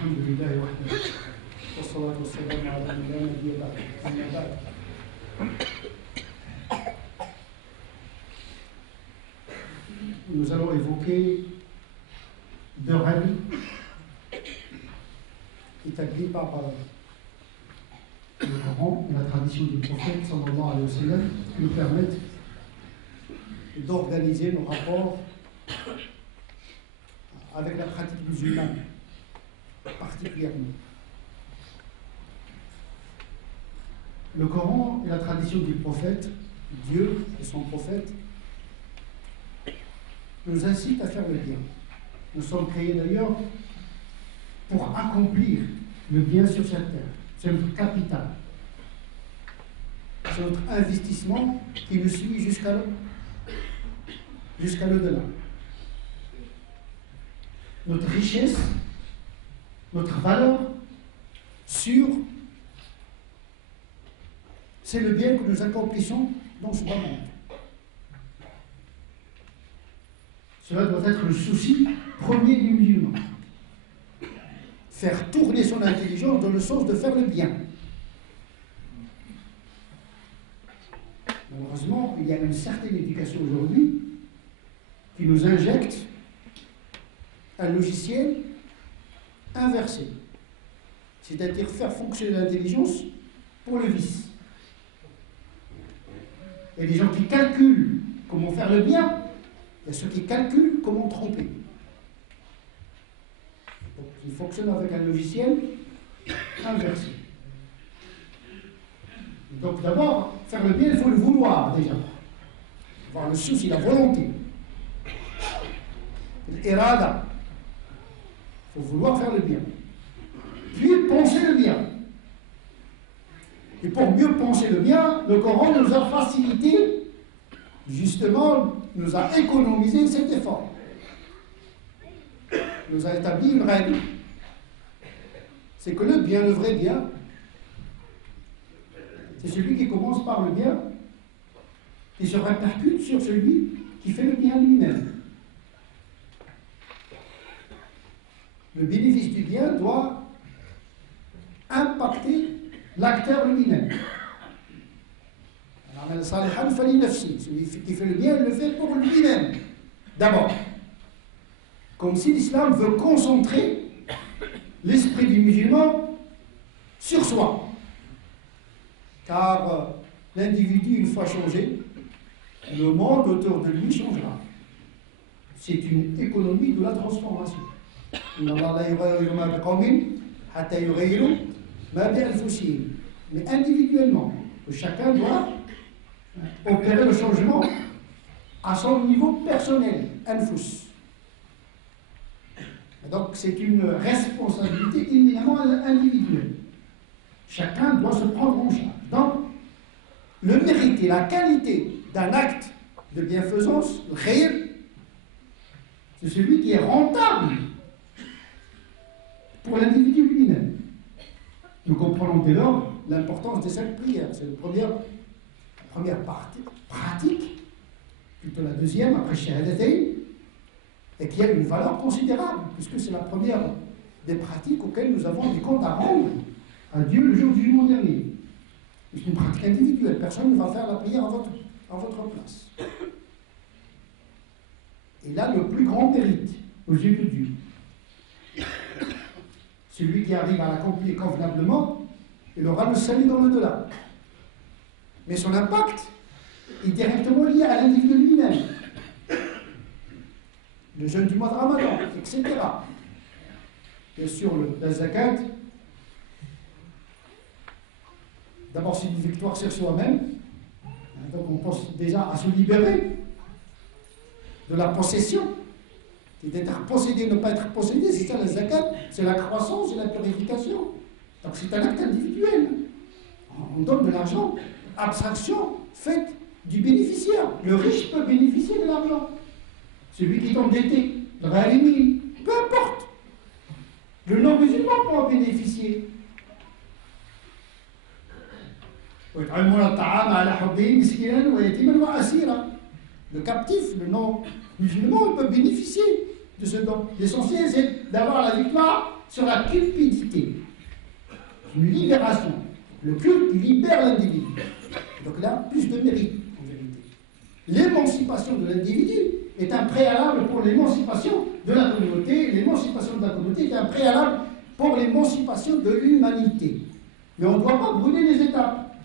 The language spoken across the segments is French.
الحمد لله وحده والصلاة والسلام على من لا نبي بعده أما بعد nous allons évoquer deux règles établies par le Coran et la tradition du prophète sallallahu alayhi wa sallam qui nous permettent d'organiser nos rapports avec la pratique musulmane particulièrement. Le Coran et la tradition du prophète, Dieu et son prophète, nous incitent à faire le bien. Nous sommes créés d'ailleurs pour accomplir le bien sur cette terre. C'est notre capital. C'est notre investissement qui nous suit jusqu'à l'au-delà. Notre richesse, notre valeur sûre, c'est le bien que nous accomplissons dans ce monde. Cela doit être le souci premier du musulman. Faire tourner son intelligence dans le sens de faire le bien. Malheureusement, il y a une certaine éducation aujourd'hui qui nous injecte un logiciel inversé, c'est-à-dire faire fonctionner l'intelligence pour le vice. Il y a des gens qui calculent comment faire le bien, il y a ceux qui calculent comment tromper. Donc, ils fonctionnent avec un logiciel inversé. Donc d'abord, faire le bien, il faut le vouloir déjà. Avoir le souci, la volonté. L'irada. Il faut vouloir faire le bien. Puis penser le bien. Et pour mieux penser le bien, le Coran nous a facilité, justement, nous a économisé cet effort. Nous a établi une règle. C'est que le bien, le vrai bien, c'est celui qui commence par le bien, qui se répercute sur celui qui fait le bien lui-même. Le bénéfice du bien doit impacter l'acteur lui-même. Celui qui fait le bien, il le fait pour lui-même. D'abord, comme si l'islam veut concentrer l'esprit du musulman sur soi. Car l'individu, une fois changé, le monde autour de lui changera. C'est une économie de la transformation. Mais individuellement, chacun doit opérer le changement à son niveau personnel, anfus. Donc c'est une responsabilité éminemment individuelle. Chacun doit se prendre en charge. Donc, le mérite et la qualité d'un acte de bienfaisance, le khayr, c'est celui qui est rentable pour l'individu lui-même. Nous comprenons dès lors l'importance des 5 prières. C'est la première partie pratique, plutôt la deuxième, après Shahadatayn, et qui a une valeur considérable, puisque c'est la première des pratiques auxquelles nous avons des comptes à rendre à Dieu le jour du jugement dernier. C'est une pratique individuelle, personne ne va faire la prière à votre place. Et là, le plus grand mérite aux yeux de Dieu, celui qui arrive à l'accomplir convenablement, il aura le salut dans l'au-delà. Mais son impact est directement lié à l'individu lui-même. Le jeûne du mois de Ramadan, etc. Bien sûr, la zakat, d'abord c'est une victoire sur soi-même. Donc on pense déjà à se libérer de la possession. D'être possédé, ne pas être possédé, c'est ça la zakat, c'est la croissance et la purification. Donc c'est un acte individuel. On donne de l'argent, abstraction faite du bénéficiaire. Le riche peut bénéficier de l'argent. Celui qui est endetté, le gharimi, peu importe. Le non-musulman peut en bénéficier. Le captif, le non-musulman, peut bénéficier de ce don. L'essentiel, c'est d'avoir la victoire sur la cupidité. Une libération. Le culte libère l'individu. Donc là, plus de mérite, en vérité. L'émancipation de l'individu est un préalable pour l'émancipation de la communauté. L'émancipation de la communauté est un préalable pour l'émancipation de l'humanité. Mais on ne doit pas brûler les étapes.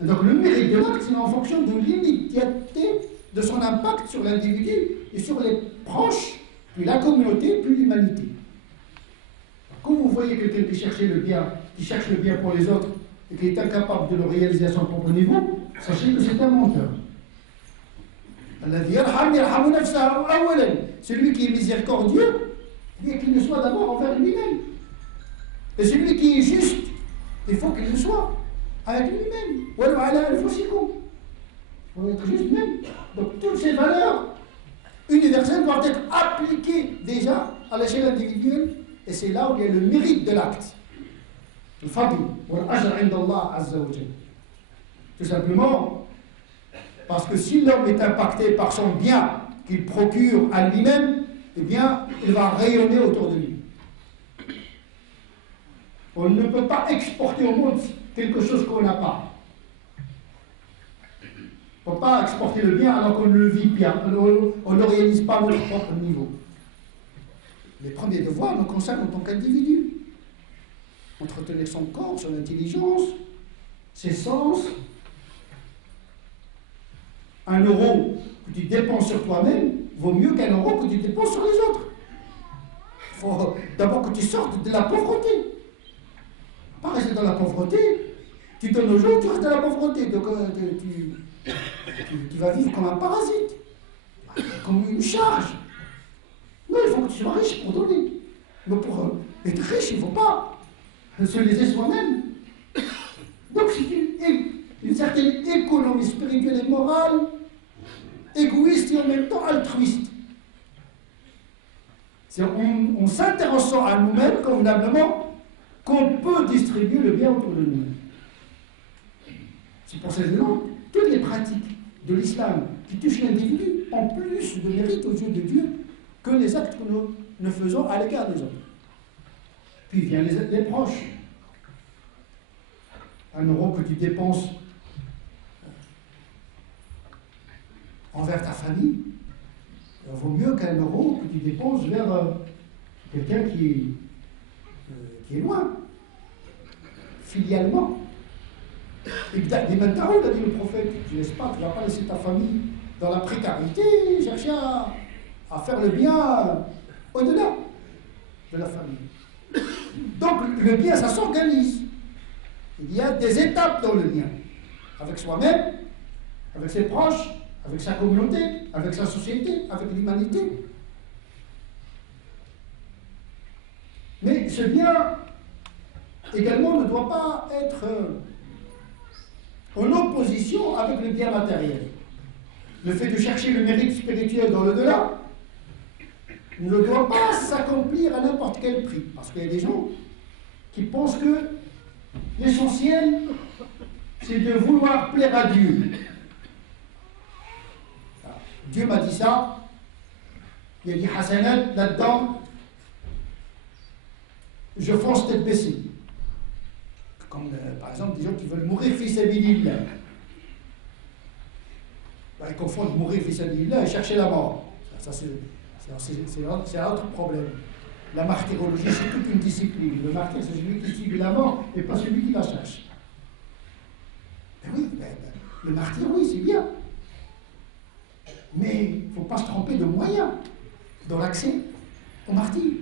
Et donc le mérite de l'acte, c'est en fonction de l'immédiateté de son impact sur l'individu et sur les proches, puis la communauté, puis l'humanité. Quand vous voyez quelqu'un qui cherche le bien pour les autres, et qui est incapable de le réaliser à son propre niveau, sachez que c'est un menteur. Celui qui est miséricordieux, bien qu'il le soit d'abord envers lui-même. Et celui qui est juste, il faut qu'il le soit avec lui-même. Il faut être juste même. Donc toutes ces valeurs universelles doivent être appliquées déjà à l'échelle individuelle, et c'est là où il y a le mérite de l'acte. Le fadl, tout simplement parce que si l'homme est impacté par son bien qu'il procure à lui-même, eh bien, il va rayonner autour de lui. On ne peut pas exporter au monde quelque chose qu'on n'a pas. On ne peut pas exporter le bien alors qu'on ne le vit bien, on ne le réalise pas à notre propre niveau. Les premiers devoirs nous concernent en tant qu'individu. Entretenir son corps, son intelligence, ses sens. 1 euro que tu dépenses sur toi-même vaut mieux qu'1 euro que tu dépenses sur les autres. Il faut d'abord que tu sortes de la pauvreté. Pas rester dans la pauvreté. Tu donnes aux gens, tu restes dans la pauvreté. Donc tu vas vivre comme un parasite, comme une charge. Non, il faut que tu sois riche pour donner. Mais pour être riche, il ne faut pas se laisser soi-même. Donc c'est une certaine économie spirituelle et morale, égoïste et en même temps altruiste. C'est en s'intéressant à nous-mêmes convenablement qu'on peut distribuer le bien autour de nous. C'est pour cette raison toutes les pratiques de l'islam qui touchent l'individu ont plus de mérite aux yeux de Dieu que les actes que nous faisons à l'égard des autres. Puis viennent les proches. 1 euro que tu dépenses envers ta famille, il vaut mieux qu'1 euro que tu dépenses vers quelqu'un qui est loin, filialement. Et maintenant, il a dit le prophète, tu ne vas pas laisser ta famille dans la précarité, chercher à faire le bien au-delà de la famille. Donc le bien, ça s'organise. Il y a des étapes dans le bien, avec soi-même, avec ses proches, avec sa communauté, avec sa société, avec l'humanité. Mais ce bien, également, ne doit pas être en opposition avec le bien matériel. Le fait de chercher le mérite spirituel dans l'au-delà ne doit pas s'accomplir à n'importe quel prix. Parce qu'il y a des gens qui pensent que l'essentiel, c'est de vouloir plaire à Dieu. Dieu m'a dit ça, il y a dit Hassanat là-dedans, je fonce tête baissée. Comme par exemple des gens qui veulent mourir fils sabilillah. Ils confondent mourir fils sabilillah et chercher la mort. Ça c'est un autre problème. La martyrologie, c'est toute une discipline. Le martyr, c'est celui qui subit la mort et pas celui qui la cherche. Ben oui, le martyr, oui, c'est bien. Mais il ne faut pas se tromper de moyens dans l'accès au martyr.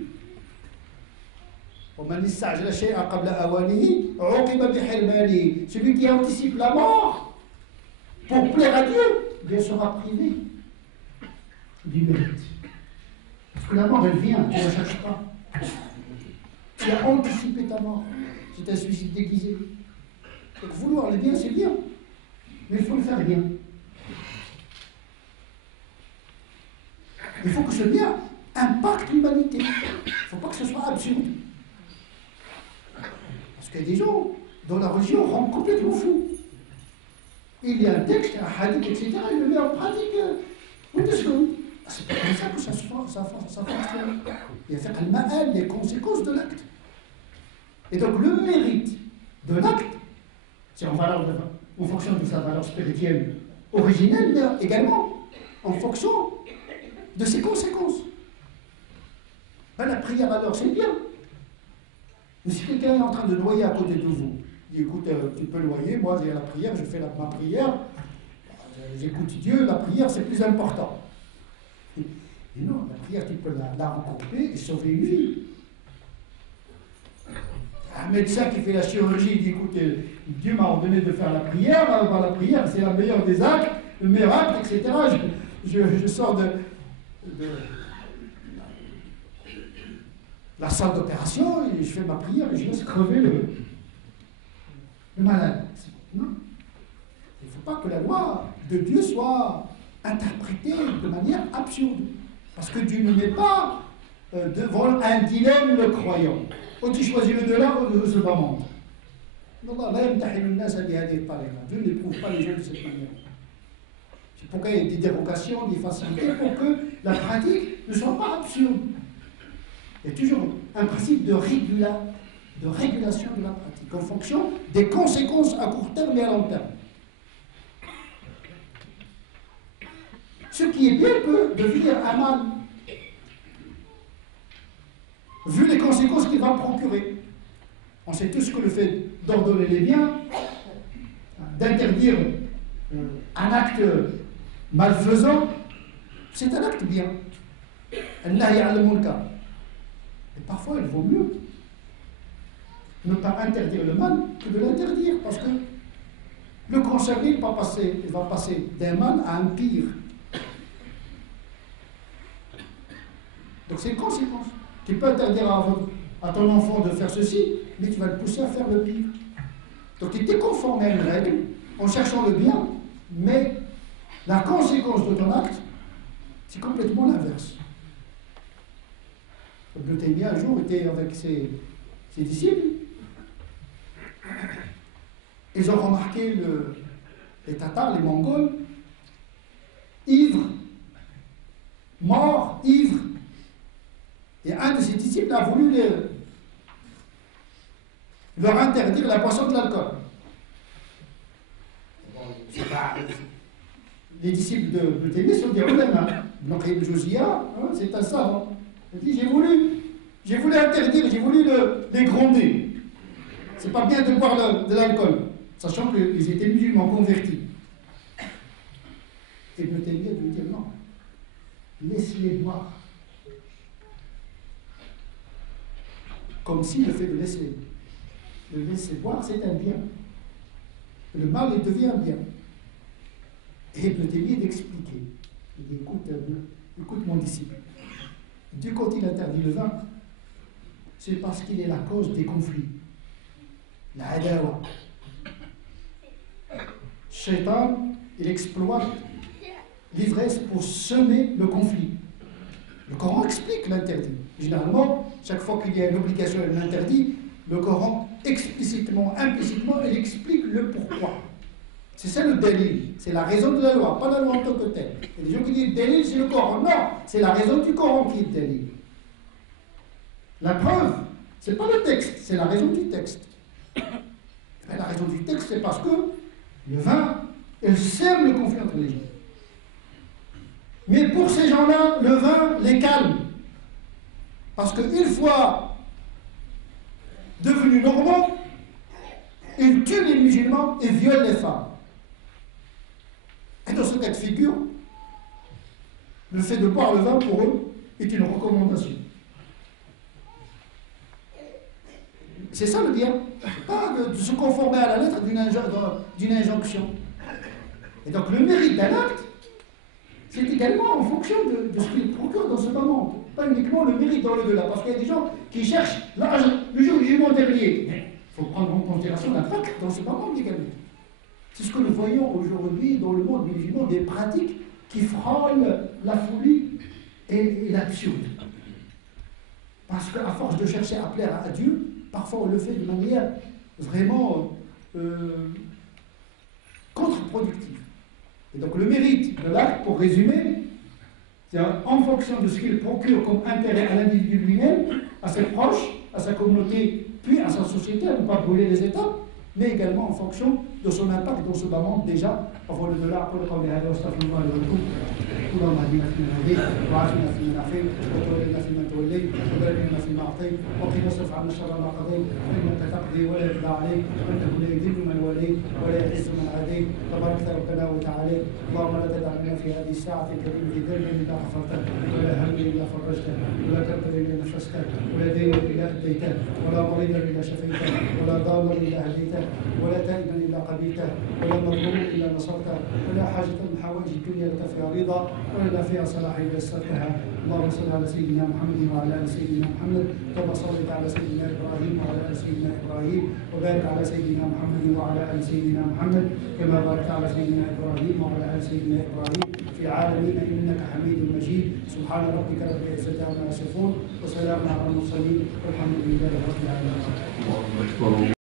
Celui qui anticipe la mort pour plaire à Dieu, bien sera privé du mérite. Parce que la mort, elle vient, tu ne la cherches pas. Tu as anticipé ta mort. C'est un suicide déguisé. Donc vouloir le bien, c'est bien. Mais il faut le faire bien. Il faut que ce bien impacte l'humanité. Il ne faut pas que ce soit absurde. Parce qu'il y a des gens dont la religion rend complètement fou. Il y a un texte, un hadith, etc. Il le met en pratique en 2 secondes. C'est pas comme ça que ça fonctionne. Il y a faire les conséquences de l'acte. Et donc le mérite de l'acte, c'est en fonction de sa valeur spirituelle originelle, mais également en fonction de ses conséquences. Ben, la prière alors c'est bien. Mais si quelqu'un est en train de noyer à côté de vous, il dit écoute, tu peux noyer, moi j'ai la prière, je fais ma prière, j'écoute Dieu, la prière c'est plus important. Et non, la prière tu peux la rencontrer et sauver une vie. Un médecin qui fait la chirurgie, il dit écoute, Dieu m'a ordonné de faire la prière, la prière c'est la meilleure des actes, le miracle, etc. Je sors de la salle d'opération et je fais ma prière et je laisse crever le malade. Non. Il ne faut pas que la loi de Dieu soit interprétée de manière absurde. Parce que Dieu ne met pas devant un dilemme le croyant. Ou tu choisis le de là ou le de bas monde. Dieu n'éprouve pas les gens de cette manière. C'est pourquoi il y a des dérogations, des facilités pour que la pratique ne soit pas absurde. Il y a toujours un principe de régulation de la pratique en fonction des conséquences à court terme et à long terme. Ce qui est bien peut devenir un mal, vu les conséquences qu'il va procurer. On sait tous que le fait d'ordonner les biens, d'interdire un acte malfaisant, c'est un acte bien. Et parfois, il vaut mieux ne pas interdire le mal que de l'interdire, parce que le concerné, il va passer d'un mal à un pire. Donc c'est une conséquence. Tu peux interdire à ton enfant de faire ceci, mais tu vas le pousser à faire le pire. Donc tu t'es conformé à une règle en cherchant le bien, mais la conséquence de ton acte, c'est complètement l'inverse. Ibn Taymiyyah un jour était avec ses disciples. Ils ont remarqué les Tatars, les Mongols, ivres, morts, ivres. Et un de ses disciples a voulu leur interdire la boisson de l'alcool. Les disciples de Taymiyyah sont des ulama. Donc Ibn Jawziyya, c'est un savant. Il dit j'ai voulu interdire, j'ai voulu les gronder. C'est pas bien de boire de l'alcool, sachant qu'ils étaient musulmans convertis. Ibn Taymiyyah lui dit non, laisse-les boire. Comme si le fait de laisser boire, c'est un bien. Le mal, il devient un bien. Et Ibn Taymiyyah d'expliquer. Il dit écoute mon disciple. Dieu, quand il interdit le vin, c'est parce qu'il est la cause des conflits. La adawa. Shaitan, il exploite l'ivresse pour semer le conflit. Le Coran explique l'interdit. Généralement, chaque fois qu'il y a une obligation et un interdit, le Coran explicitement, implicitement, il explique le pourquoi. C'est ça le délit, c'est la raison de la loi, pas la loi en tant que telle. Il y a des gens qui disent délit, c'est le Coran. Non, c'est la raison du Coran qui est délit. La preuve, c'est pas le texte, c'est la raison du texte. Et la raison du texte, c'est parce que le vin, il sème le conflit entre les gens. Mais pour ces gens-là, le vin les calme. Parce qu'une fois devenus normaux, ils tuent les musulmans et violent les femmes. Et dans ce cas de figure, le fait de boire le vin pour eux est une recommandation. C'est ça le bien. Pas de se conformer à la lettre d'une injonction. Et donc le mérite d'un acte, c'est également en fonction de ce qu'il procure dans ce moment. Pas uniquement le mérite dans le-delà. Parce qu'il y a des gens qui cherchent le jour du jugement dernier. Il faut prendre en considération l'impact dans ce moment également. C'est ce que nous voyons aujourd'hui dans le monde musulman, des pratiques qui frôlent la folie et l'absurde. Parce qu'à force de chercher à plaire à Dieu, parfois on le fait de manière vraiment contre-productive. Et donc le mérite de l'acte, pour résumer, c'est en fonction de ce qu'il procure comme intérêt à l'individu lui-même, à ses proches, à sa communauté puis à sa société, à ne pas brûler les étapes, mais également en fonction de son impact dans ce bas monde déjà. أقول لا أقول قولي هذا وأستغفر الله لي ولكم. اللهم اهدنا فيمن هديت وعافنا فيمن عافيت وتولنا فيمن توليت وبارك لنا فيما أعطيت وقنا اصرف عنا شر ما قضيت فإنك تقضي ولا يقضى عليك وإنه لا يذل من واليت ولا يعز من عاديت تبارك ربنا وتعالى. اللهم لا تدع لنا في هذه الساعة الكريمة ذنبا إلا غفرته ولا هما إلا فرجته ولا كربا إلا نفسته ولا دينا إلا أديته ولا مريضا إلا شفيته ولا ضالا إلا هديته ولا تائبا إلا قبيلته ولا مظلوما إلا نصرته ولا حاجة من حوائج الدنيا لك فيها رضا ولا فيها صلاح إلا يسرتها. اللهم صل على سيدنا محمد وعلى آل سيدنا محمد كما صليت على سيدنا إبراهيم وعلى آل سيدنا إبراهيم وبارك على سيدنا محمد وعلى آل سيدنا محمد كما باركت على سيدنا إبراهيم وعلى آل سيدنا إبراهيم في العالمين إنك حميد مجيد. سبحان ربك رب العزة عما يصفون وسلام على المرسلين والحمد لله رب العالمين.